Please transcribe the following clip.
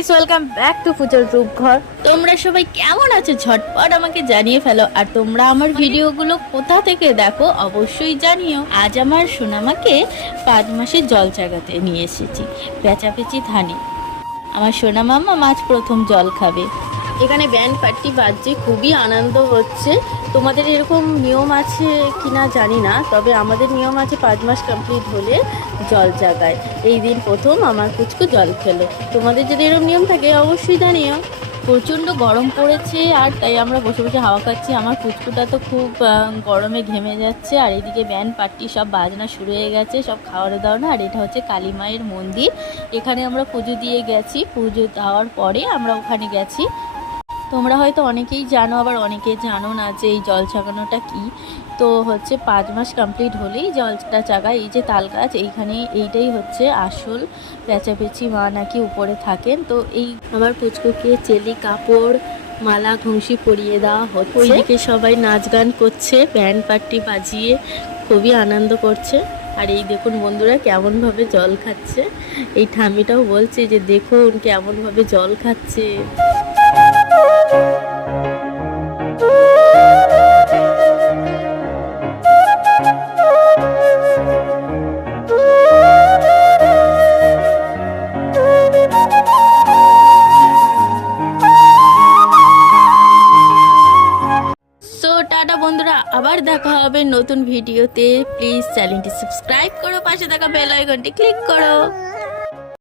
Guys, welcome back to ফুচের রূপঘর। তোমরা সবাই কেমন আছো ঝটপট আমাকে জানিয়ে ফেলো। আর তোমরা আমার ভিডিওগুলো কোথা থেকে দেখো অবশ্যই জানিও। আজ আমার সোনামাকে 5 মাসের জল চাগাতে নিয়ে এসেছি পেঁচাপেচি ধানে। আমার সোনা মামা মাছ প্রথম জল খাবে। এখানে ব্যান্ড পার্টি বাজছে, খুবই আনন্দ হচ্ছে। তোমাদের এরকম নিয়ম আছে কিনা জানি না, তবে আমাদের নিয়ম আছে 5 মাস কমপ্লিট হলে জল জাগায়। এই দিন প্রথম আমার কুচকু জল খেলো। তোমাদের যদি এরকম নিয়ম থাকে অবশ্যই জানিও। প্রচণ্ড গরম পড়েছে আর তাই আমরা বসে বসে হাওয়া খাচ্ছি। আমার কুচকুটা তো খুব গরমে ঘেমে যাচ্ছে। আর এদিকে ব্যান্ড পার্টি সব বাজনা শুরু হয়ে গেছে, সব খাওয়ার দাওয়া। আর এটা হচ্ছে কালী মায়ের মন্দির। এখানে আমরা পুজো দিয়ে গেছি। পুজো দেওয়ার পরে আমরা ওখানে গেছি। তোমরা হয়তো অনেকেই জানো, আবার অনেকে জানো না যে এই জল চাগানোটা কি। তো হচ্ছে 5 মাস কমপ্লিট হলেই জলটা চাগায়। এই যে তাল গাছ, এইটাই হচ্ছে আসল পেঁচাপেচি মা নাকি উপরে থাকেন। তো এই আমার পুচকুকে চেলি কাপড় মালা ঘুংসি পরিয়ে দেওয়া হচ্ছে। ওইদিকে সবাই নাচ গান করছে, ব্যান্ড পার্টি বাজিয়ে খুবই আনন্দ করছে। আর এই দেখুন বন্ধুরা কেমনভাবে জল খাচ্ছে। এই ঠাম্মিটাও বলছে যে দেখুন কেমনভাবে জল খাচ্ছে। টাটা বন্ধুরা, আবার দেখা হবে নতুন ভিডিওতে। প্লিজ চ্যানেলটি সাবস্ক্রাইব করো, পাশে থাকা বেল আইকনটি ক্লিক করো।